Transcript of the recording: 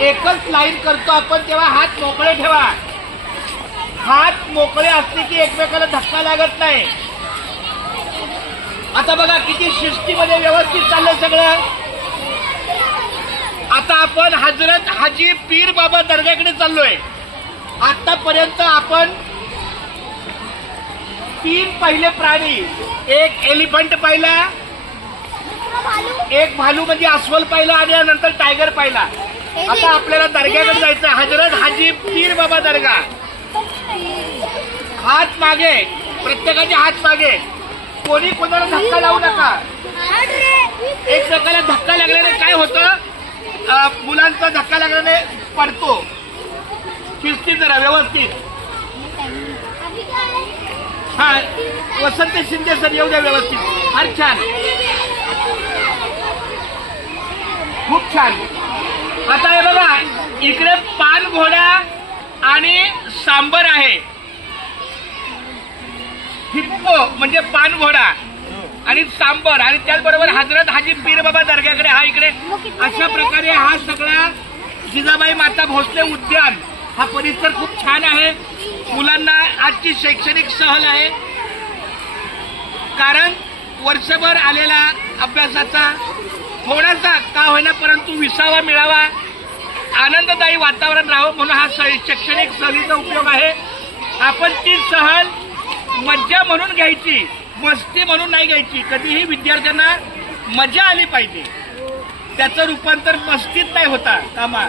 एकच लाईन करतो आपण तेव्हा हात मोकळे ठेवा. हात मोकळे असले की एकमेकाला धक्का लागत नाही. आता बघा किती शिस्तीमध्ये व्यवस्थित चाललंय सगळं. आता आपण हजरत हाजी पीर बाबा दर्ग्याकडे चाललोय. आतापर्यंत आपण 3 पहिले प्राणी, एक एलिफंट पाहिला, एक भालू म्हणजे अस्वल पाहिला आणि नंतर टायगर पाहिला. आता आपल्याला दर्ग्याकडे जायचं. हजरत हाजी पीर बाबा दर्गा. हात मागे, प्रत्येकाचे हात मागे. कोणी कोणाला धक्का लावू नका. एकमेकाला धक्का लागल्याने काय होतं, मुलांचा धक्का लागल्याने पडतो. शिस्तीत जरा व्यवस्थित. हा, वसंत शिंदे सर येऊ द्या व्यवस्थित. फार छान, खूप छान. आता हे बघा, इकडे पान घोडा आणि सांबर आहे. हिप्पो म्हणजे पान घोडा आणि सांबर, आणि त्याचबरोबर हजरत हाजी पीर बाबा दर्ग्याकडे हा इकडे. अशा प्रकारे हा सगळा जिजाबाई माता भोसले उद्यान, हा परिसर खूप छान आहे. मुलांना आजची शैक्षणिक सहल आहे, कारण वर्षभर आलेला अभ्यासाचा थोडासा का होईना परंतु विसावा मिळावा, आनंददायी वातावरण राहावं म्हणून हा शैक्षणिक सहलीचा उपयोग आहे. आपण ती सहल मज्जा म्हणून घ्यायची, मस्ती म्हणून नाही घ्यायची. कधीही विद्यार्थ्यांना मजा आली पाहिजे, त्याचं रूपांतर मस्तीत नाही होता कामा.